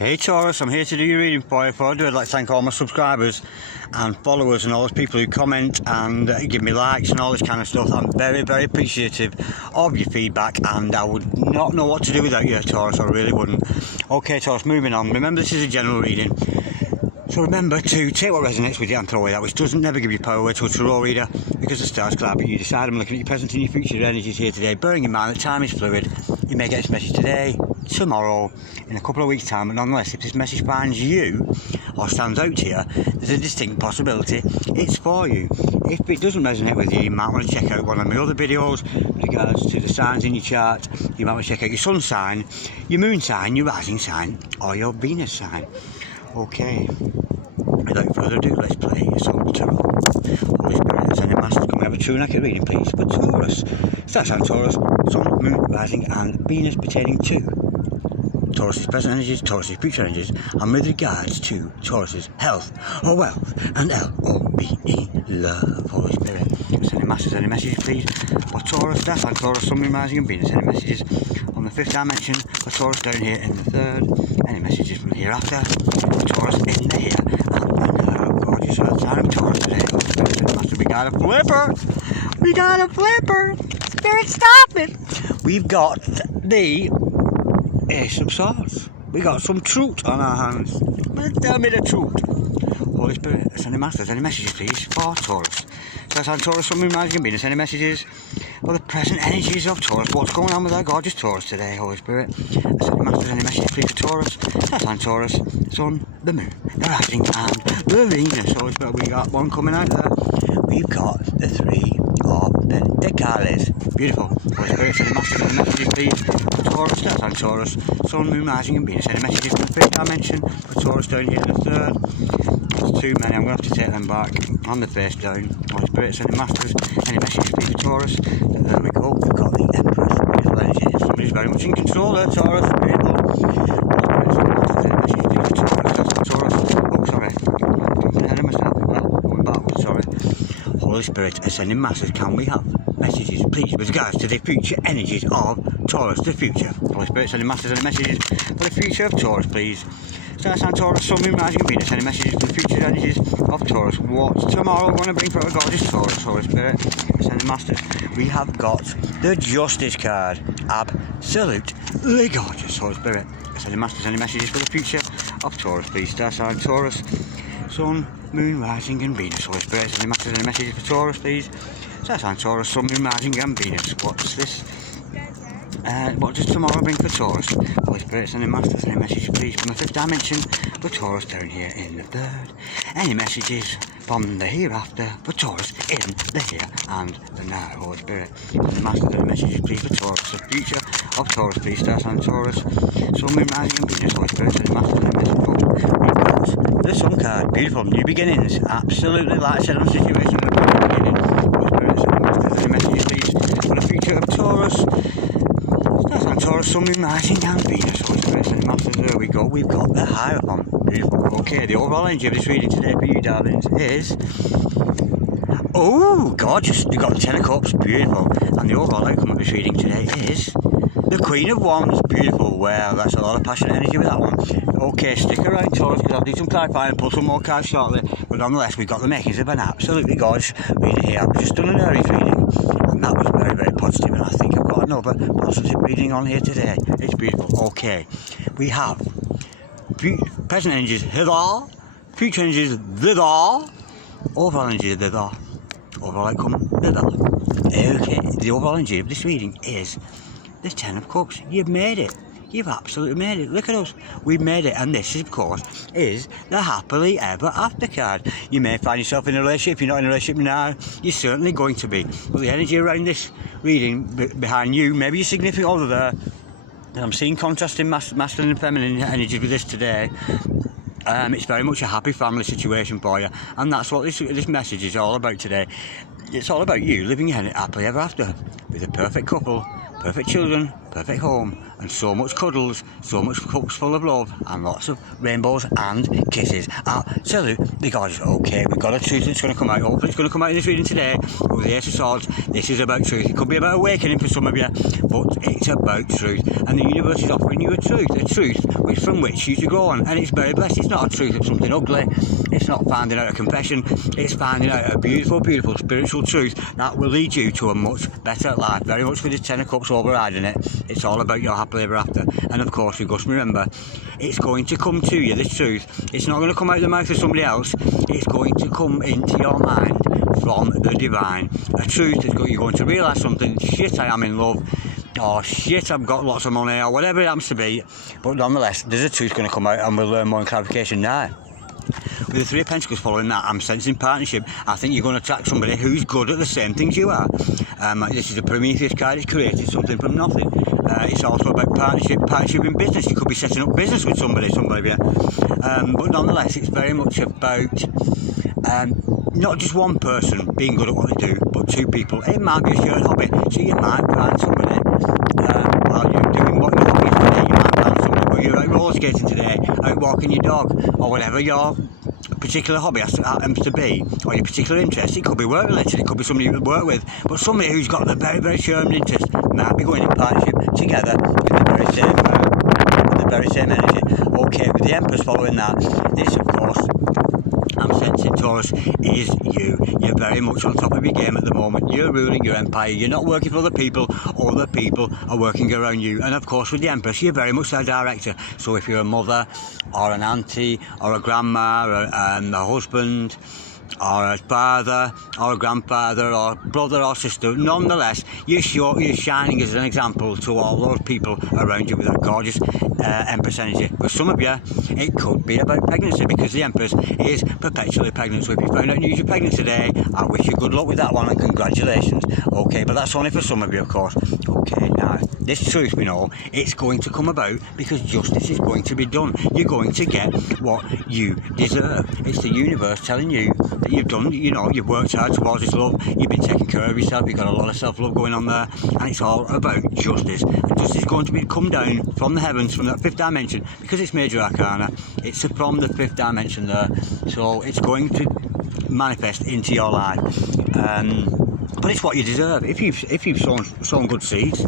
Hey Taurus, I'm here to do your reading for you. Before I do, I'd like to thank all my subscribers and followers and all those people who comment and give me likes and all this kind of stuff. I'm very, very appreciative of your feedback, and I would not know what to do without you, Taurus. I really wouldn't. Okay, Taurus, moving on. Remember, this is a general reading. So remember to take what resonates with you and throw away that which doesn't. Never give you power away to a tarot reader, because the stars collab. You decide. I'm looking at your present and your future energies here today, bearing in mind that time is fluid. You may get this message today, tomorrow, in a couple of weeks' time, but nonetheless, if this message finds you or stands out to you, there's a distinct possibility it's for you. If it doesn't resonate with you, you might want to check out one of my other videos with regards to the signs in your chart. You might want to check out your sun sign, your moon sign, your rising sign, or your Venus sign. Okay, without further ado, let's play some tarot. Holy Spirit, sending masters, can we have a true and accurate reading, please, for Taurus? Stars and Taurus, Sun, Moon, Rising, and Venus pertaining to Taurus's present energies, Taurus's future energies, and with regards to Taurus's health, or wealth, and L-O-V-E, love. Holy Spirit, sending masters, any messages, please, for Taurus, Stars and Taurus, Sun, Moon, Rising, and Venus. Any messages on the fifth dimension for Taurus down here in the third. Any messages from the hereafter for Taurus in the here and the now. Gorgeous earth sign of Taurus today. We got a flipper! We got a flipper! Spirit, stop it! We've got the Ace of Swords. We got some truth on our hands. Tell me the truth. Holy Spirit, send the masters, any messages please for Taurus? So that's Taurus, Sun, Moon, Rising, and Venus. Any messages for the present energies of Taurus? What's going on with our gorgeous Taurus today, Holy Spirit? Send the masters, any messages please for Taurus? That's Taurus, Sun, the Moon, the Rising, and the Venus. Holy Spirit, we got one coming out there. We've got the Three of Pentacles. Beautiful. Holy Spirit, send the masters, any messages please for Taurus? That's Taurus, Sun, Moon, Rising, and Venus. Any messages from the fifth dimension for Taurus down here in the third? There's too many, I'm going to have to take them back on the face down. Holy Spirit, sending masters, any messages please for Taurus? There we go, we've got the Empress, beautiful energy. Somebody's very much in control there, Taurus, beautiful. Holy Spirit, sending masters, any messages please for Taurus? That's Taurus. Oh, sorry, jumping ahead of myself, well, going backwards, sorry. Holy Spirit, ascending masters, can we have messages please with regards to the future energies of Taurus, the future? Holy Spirit, sending masters, any messages for the future of Taurus please? Stars and Taurus, Sun, Moon, Rising, and Venus. Any messages for the future energies of Taurus? What's tomorrow going to bring for a gorgeous Taurus, Holy Spirit? Sending masters. We have got the Justice card. Absolutely gorgeous, Holy Spirit. Sending masters. Any messages for the future of Taurus, please? Stars and Taurus, Sun, Moon, Rising, and Venus. Holy Spirit. Sending masters. Any messages for Taurus, please? Stars and Taurus, Sun, Moon, Rising, and Venus. What's this? What does tomorrow bring for Taurus? Holy Spirit, sending masters, any messages please from the fifth dimension for Taurus down here in the third? Any messages from the hereafter for Taurus in the here and the now? Holy Spirit, sending masters, any messages please for Taurus, the future of Taurus, please? Stars and Taurus, Sun, Moon, Rising, and Venus. Holy Spirit, sending masters, any messages for the Sun card. Beautiful, new beginnings. Absolutely, like I said on the situation of the beginning. Holy Spirit, sending masters, any messages please for the future of Taurus? And Taurus, Sun, Moon, Rising, and Venus. Holy Spirit, sending masters, there we go. We've got the Hierophant. Beautiful. Okay, the overall energy of this reading today for you, darlings, is... Oh, gorgeous. You've got the Ten of Cups. Beautiful. And the overall outcome of this reading today is... the Queen of Wands. Beautiful. Well, that's a lot of passionate energy with that one. Okay, stick around, Taurus, because I'll do some clarifying and pull some more cards shortly. But nonetheless, we've got the makings of an absolutely gorgeous reading here. I've just done an Aries reading, and that was very, very positive, and I think I've got another positive reading on here today. It's beautiful. Okay, we have present energies hither, future energies thither, overall energy thither, overall outcome thither. Okay, the overall energy of this reading is the Ten of Cups. You've made it. You've absolutely made it. Look at us. We've made it. And this, of course, is the happily ever after card. You may find yourself in a relationship. If you're not in a relationship now, you're certainly going to be. But the energy around this reading behind you, maybe your significant other there, and I'm seeing contrasting masculine and feminine energies with this today. It's very much a happy family situation for you. And that's what this message is all about today. It's all about you living your happily ever after with a perfect couple, perfect children, perfect home, and so much cuddles, so much cups full of love, and lots of rainbows and kisses. Absolutely gorgeous. Okay, we've got a truth that's going to come out. Hopefully it's going to come out in this reading today with the Ace of Swords. This is about truth. It could be about awakening for some of you, but it's about truth. And the universe is offering you a truth from which you to grow on. And it's very blessed. It's not a truth of something ugly. It's not finding out a confession. It's finding out a beautiful, beautiful spiritual truth that will lead you to a much better life. Very much with the Ten of Cups overriding it. It's all about your happily ever after. And of course, you must remember, it's going to come to you, this truth. It's not going to come out of the mouth of somebody else. It's going to come into your mind from the divine. A truth is you're going to realise something. Shit, I am in love. Oh shit, I've got lots of money, or whatever it happens to be. But nonetheless, there's a truth going to come out, and we'll learn more in clarification now. With the Three of Pentacles following that, I'm sensing partnership. I think you're going to attract somebody who's good at the same things you are. This is a Prometheus card. It's created something from nothing. It's also about partnership in business. You could be setting up business with somebody of you. But nonetheless, it's very much about not just one person being good at what they do, but two people. It might be a shared hobby, so you might find somebody while you're doing what your hobby is today. You might find somebody where you're out roller skating today, out walking your dog, or whatever your particular hobby happens to be, or your particular interest. It could be work related, it could be somebody you work with, but somebody who's got a very, very shared interest might be going in partnership together with the very same energy. Okay, with the Empress following that, this of course, I'm sensing, Taurus, is you. You're very much on top of your game at the moment. You're ruling your empire. You're not working for other people are working around you. And of course, with the Empress, you're very much their director. So if you're a mother, or an auntie, or a grandma, or a husband, or a father, or a grandfather, or brother or sister, nonetheless, you're shining as an example to all those people around you with that gorgeous Empress energy. For some of you, it could be about pregnancy, because the Empress is perpetually pregnant. So if you found out news you're pregnant today, I wish you good luck with that one, and congratulations. Okay, but that's only for some of you, of course. Okay, now, this truth we know, it's going to come about because justice is going to be done. You're going to get what you deserve. It's the universe telling you that you've done, you've worked hard towards this love, you've been taking care of yourself, you've got a lot of self-love going on there, and it's all about justice. And justice is going to come down from the heavens, from that fifth dimension, because it's major arcana. It's from the fifth dimension there, so it's going to manifest into your life. But it's what you deserve. If you've sown good seeds,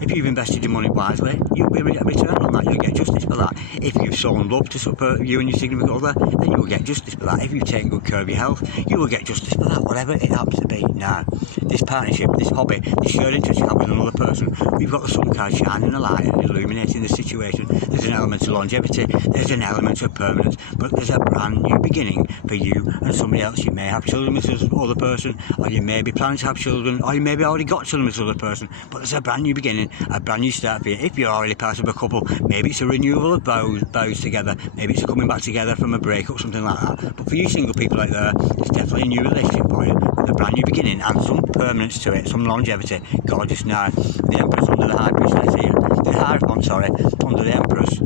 if you've invested your money wisely, you'll be returned on that. You'll get justice for that. If you've sown love to support you and your significant other, then you will get justice for that. If you've taken good care of your health, you will get justice for that, whatever it happens to be. Now, this partnership, this hobby, this shared interest you have with another person, we've got the Sun card shining a light and illuminating the situation. There's an element of longevity, there's an element of permanence, but there's a brand new beginning for you and somebody else. You may have children with this other person, or you may be planning to have children, or you may be already got children with this other person, but there's a brand new beginning, a brand new start for you. If you're already part of a couple, maybe it's a renewal of vows together, maybe it's coming back together from a breakup, something like that. But for you single people out there, it's definitely a new relationship for you, with a brand new beginning and some permanence to it, some longevity. Gorgeous. Now, the Empress under the High Priestess here, the Hierophant, sorry, under the Empress.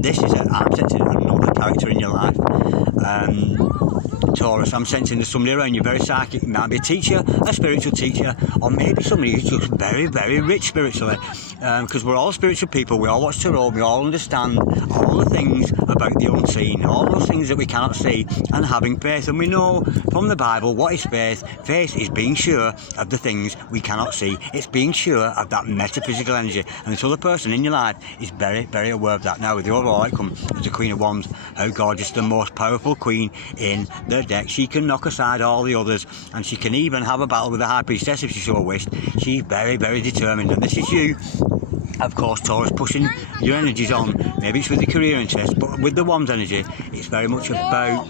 This is I'm sensing another character in your life. Taurus, I'm sensing there's somebody around you very psychic. It might be a teacher, a spiritual teacher, or maybe somebody who's just very, very rich spiritually, because we're all spiritual people. We all watch Tarot, we all understand all the things about the unseen, all those things that we cannot see, and having faith. And we know from the Bible what is faith. Faith is being sure of the things we cannot see. It's being sure of that metaphysical energy, and this other person in your life is very, very aware of that. Now, with the overall outcome as the Queen of Wands, how gorgeous, the most powerful queen in the deck. She can knock aside all the others, and she can even have a battle with the High Priestess if she so wished. She's very, very determined, and this is you, of course, Taurus, pushing your energies on. Maybe it's with the career interest, but with the Wands energy, it's very much about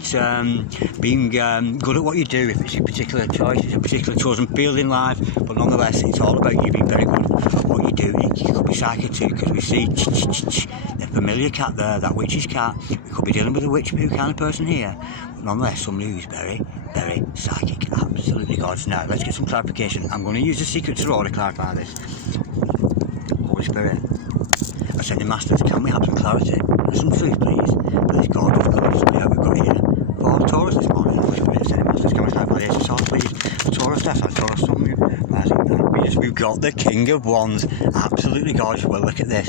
being good at what you do. If it's your particular choice, it's a particular chosen field in life, but nonetheless, it's all about you being very good at what you do. You could be psychic too, because we see the familiar cat there, that witch's cat. We could be dealing with a witch poo kind of person here, but nonetheless, somebody who's very, very psychic. Absolutely gorgeous. Now, let's get some clarification. I'm going to use the secret tarot to clarify this. Holy Spirit, Ascending Masters, can we have some clarity and some truth, please? For this gorgeous layout we've got here for Taurus this morning. Holy Spirit, Ascending Masters, can we clarify this? So please, for Taurus, that's our Taurus, Sun, Moon, Rising, and Venus. We we've got the King of Wands. Absolutely gorgeous. Well, look at this.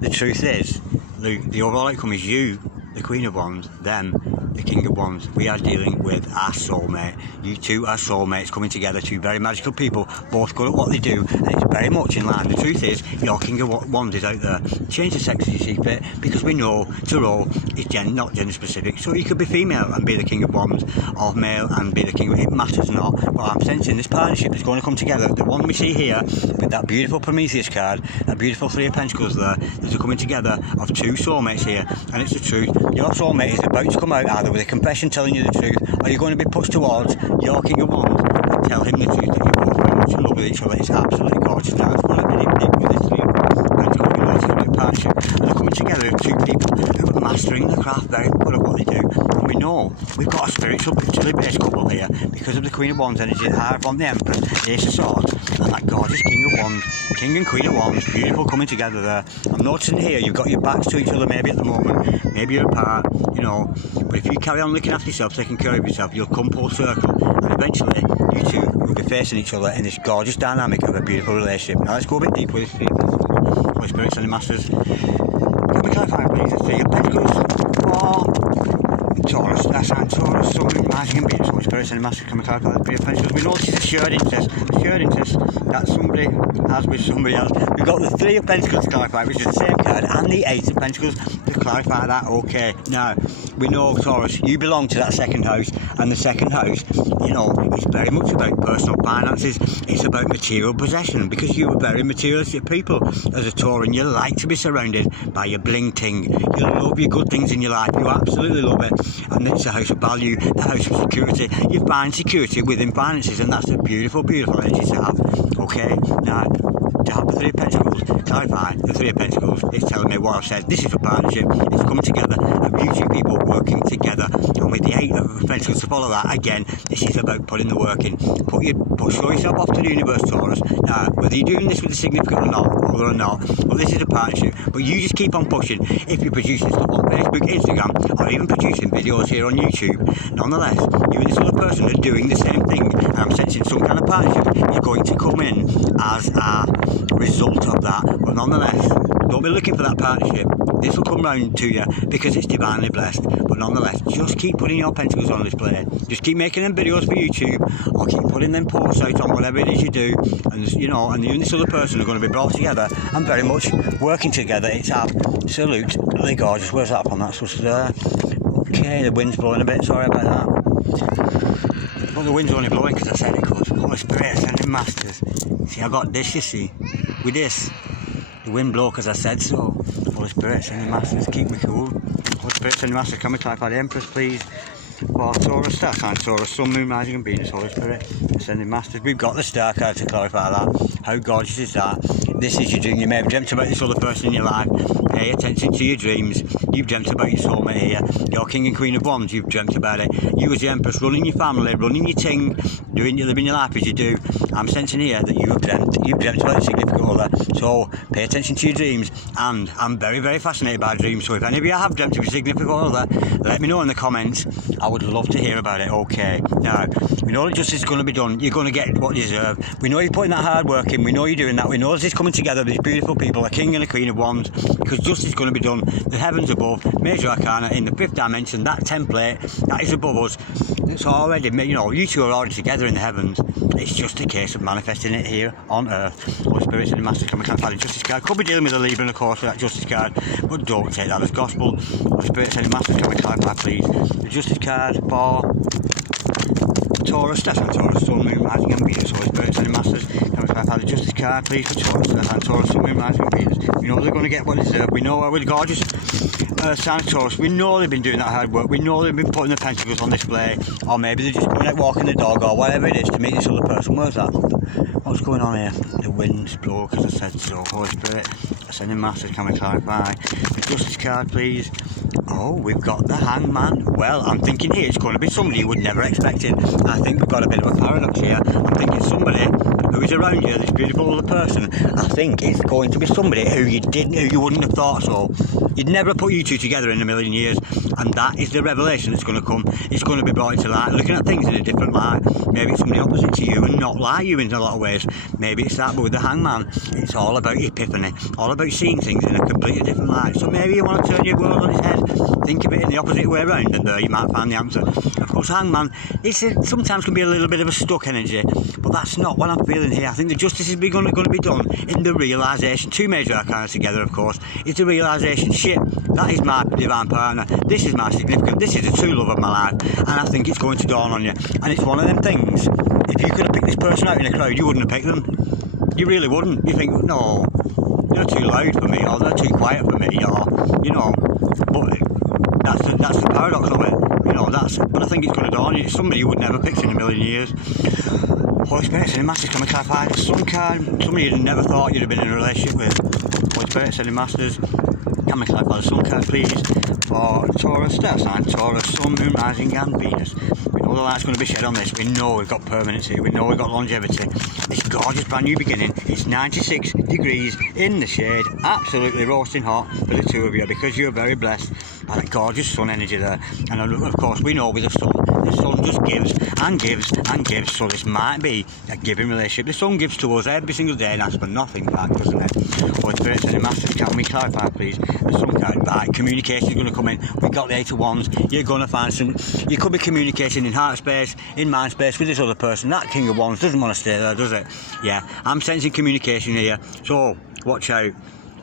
The truth is, the overall outcome is you, the Queen of Wands, them, the King of Wands. We are dealing with our soulmate. You two are soulmates coming together, two very magical people, both good at what they do, and it's very much in line. The truth is, your King of Wands is out there. Change the sex as you see fit, because we know Tarot is not gender specific. So you could be female and be the King of Wands, or male and be the King of... It matters not. But I'm sensing this partnership is going to come together. The one we see here, with that beautiful Prometheus card, that beautiful Three of Pentacles there, there's a coming together of two soulmates here, and it's the truth. Your soulmate is about to come out either with a confession telling you the truth, or you're going to be pushed towards your King of Wands and tell him the truth that you're both very much in love with each other. It's absolutely gorgeous. Now, it's going to be deep with this three partnership, and they're coming together with two people who are mastering the craft, very good at what they do. And we know we've got a spiritually based couple here because of the Queen of Wands energy, the High from the Empress, the Ace of Swords, and that gorgeous King of Wands. King and Queen of Wands, beautiful coming together there. I'm noticing here you've got your backs to each other maybe at the moment, maybe you're apart, you know, but if you carry on looking after yourself, taking care of yourself, you'll come full circle, and eventually you two will be facing each other in this gorgeous dynamic of a beautiful relationship. Now let's go a bit deeper with this. Holy Spirits and the Masters. Can we clarify please the Three of Pentacles for Taurus? That's our Taurus, Soulmate, Rising and Venus. Holy Spirits and the Masters. Can we clarify the Three of Pentacles? We know this is a shared interest. A shared interest that somebody has with somebody else. We've got the Three of Pentacles to clarify, which is the same card, and the Eight of Pentacles to clarify that. Okay, now we know Taurus, you belong to that second house, and the second house, you know, it's very much about personal finances. It's about material possession, because you are very materialistic people as a Tauran. You like to be surrounded by your bling ting. You love your good things in your life. You absolutely love it, and it's a house of value, a house of security. You find security within finances, and that's a beautiful, beautiful energy to have. Okay, now to have the Three of Pentacles, clarify the Three of Pentacles, it's telling me what I've said. This is a partnership, it's coming together, of you two people working together, and with the Eight of Pentacles to follow that, again, this is about putting the work in. Show yourself off to the universe, Taurus. Now, whether you're doing this with a significant or not, well, this is a partnership, but you just keep on pushing. If you're producing stuff on Facebook, Instagram, or even producing videos here on YouTube, nonetheless, you and this other person are doing the same thing, and I'm sensing some kind of partnership is going to come in as a result of that. But nonetheless, don't be looking for that partnership. This will come round to you because it's divinely blessed. But nonetheless, just keep putting your pentacles on display. Just keep making them videos for YouTube, or keep putting them posts out on whatever it is you do. And you know, and you and this other person are going to be brought together and very much working together. It's absolutely gorgeous. Where's that from? That's just there. Okay, the wind's blowing a bit. Sorry about that. But the wind's only blowing because I said it could. Holy Spirit, sending Masters. See, I got this, you see. With this, the wind blow because I said so. Holy Spirit, sending Masters, keep me cool. Holy Spirit, sending Masters, can we clarify the Empress, please? For Taurus, star sign Taurus, Sun, Moon, Rising and Venus, Holy Spirit, sending Masters. We've got the star card to clarify that. How gorgeous is that? This is your dream. You may have dreamt about this other person in your life. Pay attention to your dreams. You've dreamt about your soulmate here. Your King and Queen of Wands, you've dreamt about it. You as the Empress, running your family, running your ting, living your life as you do. I'm sensing here that you've dreamt about a significant other. So pay attention to your dreams, and I'm very, very fascinated by dreams. So if any of you have dreamt of a significant other, let me know in the comments. I would love to hear about it. Okay, now we know that justice is going to be done. You're going to get what you deserve. We know you're putting that hard work in. We know you're doing that. We know this is coming together, these beautiful people, a King and a Queen of Wands, because justice is going to be done. The heavens above, major arcana in the fifth dimension, that template that is above us, it's already, you know, you two are already together in the heavens. It's just a case of manifesting it here on earth. Holy Spirit and the Master, can we clarify the justice card? Could be dealing with a Libra, of course, with that justice card, but don't take that as gospel. Holy Spirit and the Master, can we clarify, please? The justice card for Taurus, that's on Taurus, Sun, Moon, Rising and Venus. Holy Spirit and the Masters, can we clarify the justice card, please, for Taurus, that's on Taurus, Sun, Moon, Rising and Venus. We know they're going to get what they deserve. We know we're gorgeous. Sign of Taurus, we know they've been doing that hard work, we know they've been putting the pentacles on display, or maybe they're just going out walking the dog or whatever it is to meet this other person. Where's that? What's going on here? The wind's blow because I said so. Holy Spirit, ascending Masters, can we clarify the justice card, please? Oh, we've got the Hangman. Well, I'm thinking here it's going to be somebody you would never expect it. I think we've got a bit of a paradox here. I'm thinking somebody who is around you, this beautiful other person, I think it's going to be somebody who you wouldn't have thought so. You'd never put you two together in a million years, and that is the revelation that's going to come. It's going to be brought into light, looking at things in a different light. Maybe it's somebody opposite to you and not like you in a lot of ways. Maybe it's that, but with the hangman, it's all about epiphany, all about seeing things in a completely different light. So maybe you want to turn your world on its head, think of it in the opposite way around, and there you might find the answer. Of course, hangman, sometimes can be a little bit of a stuck energy, but that's not what I'm feeling here. I think the justice is going to be done in the realisation. Two major arcana together, of course, is the realisation. Shit, that is my divine partner. This is my significant. This is the true love of my life, and I think it's going to dawn on you. And it's one of them things. If you could have picked this person out in a crowd, you wouldn't have picked them. You really wouldn't. You think, no, they're too loud for me, or they're too quiet for me, or you know. But that's the paradox of it. You know, but I think it's going to dawn on you. It's somebody you would never pick in a million years. Holy Spirit, sending masters, come and clarify the sun card. Somebody you'd never thought you'd have been in a relationship with. Holy Spirit, sending masters, come and clarify the sun card, please. For Taurus, star sign, Taurus, Sun, Moon, Rising, and Venus. We know the light's going to be shed on this. We know we've got permanency. We know we've got longevity. This gorgeous brand new beginning. It's 96 degrees in the shade, absolutely roasting hot for the two of you, because you're very blessed by that gorgeous sun energy there. And of course, we know with the sun just gives and gives and gives. So this might be a giving relationship. The sun gives to us every single day and asks for nothing back, doesn't it? Holy Spirit, sending masters, can we clarify, please? The sun card, right? Communication is going to come in. We've got the Eight of Wands. You're going to find you could be communicating in heart space, in mind space with this other person. That King of Wands doesn't want to stay there, does it? Yeah, I'm sensing communication here. So watch out.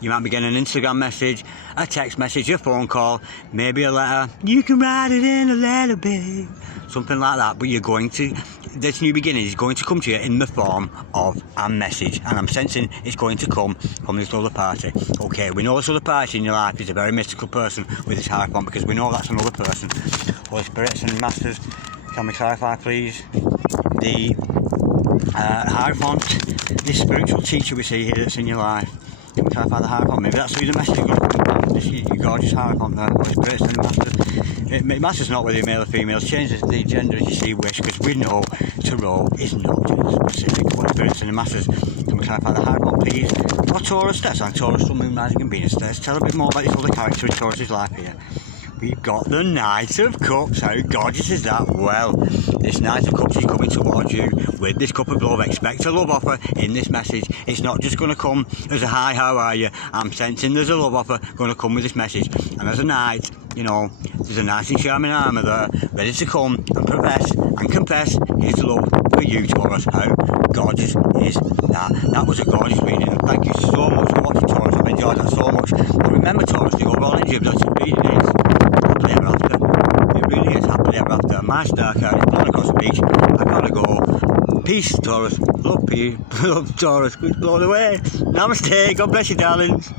You might be getting an Instagram message, a text message, a phone call, maybe a letter. You can write it in a letter, babe. Something like that. But this new beginning is going to come to you in the form of a message. And I'm sensing it's going to come from this other party. Okay, we know this other party in your life is a very mystical person with this Hierophant, because we know that's another person. Holy Spirits and Masters, can we clarify, please? The Hierophant, this spiritual teacher we see here that's in your life. Can we clarify the Hierophant? Maybe that's who the message is going to come from. This gorgeous Hierophant there. Holy Spirits and Masters. It matters not whether you're male or female. Change the gender as you see wish, because we know Tarot is not gender specific. Holy Spirits and Masters. Can we clarify the Hierophant, please? For Taurus, that's on Taurus, Sun, Moon, Rising, and Venus. Let's tell a bit more about this other character in Taurus's life here. We've got the Knight of Cups. How gorgeous is that? Well, this Knight of Cups is coming towards you with this cup of love. Expect a love offer in this message. It's not just going to come as a hi, how are you? I'm sensing there's a love offer going to come with this message. And as a knight, you know, there's a knight in shining armour there, ready to come and profess and confess his love for you, Taurus. How gorgeous is that? That was a gorgeous reading. Thank you so much for watching, Taurus. I've enjoyed that so much. But remember, Taurus, the overall energy of this reading is happily ever after. It really is happily ever after. My star card is blown across the beach. I gotta go. Peace, Taurus. Love you. Love Taurus. Blown away. Namaste. God bless you, darlings.